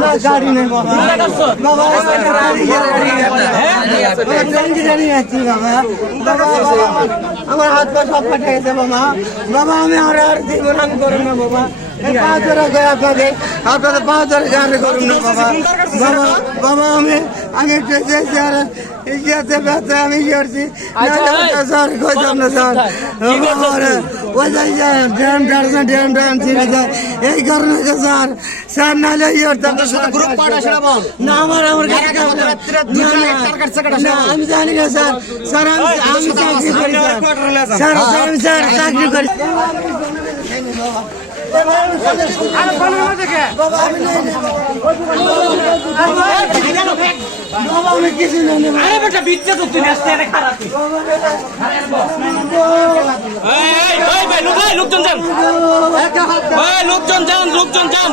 না গাড়ি নেই বাবা বাবা গাড়ি আছি বাবা বাবা আমার হাত পা সব ফাটে গেছে বাবা বাবা আমি আর জীবন আমি করুন না বাবা পা ধরে আপনাদের পা ধরে গাড়ি করুন না বাবা বাবা বাবা আমি আগে ইয়াতে ব্যথা আমি করছি স্যার কইতাম না স্যার ওই ড্যাম ছিঁড়ে যায় এই কারণে স্যার স্যার নাহলে না আমার আমি জানি না স্যার স্যার আমি চাকরি করি স্যার স্যার চাকরি করি লোকজন যান লোকজন যান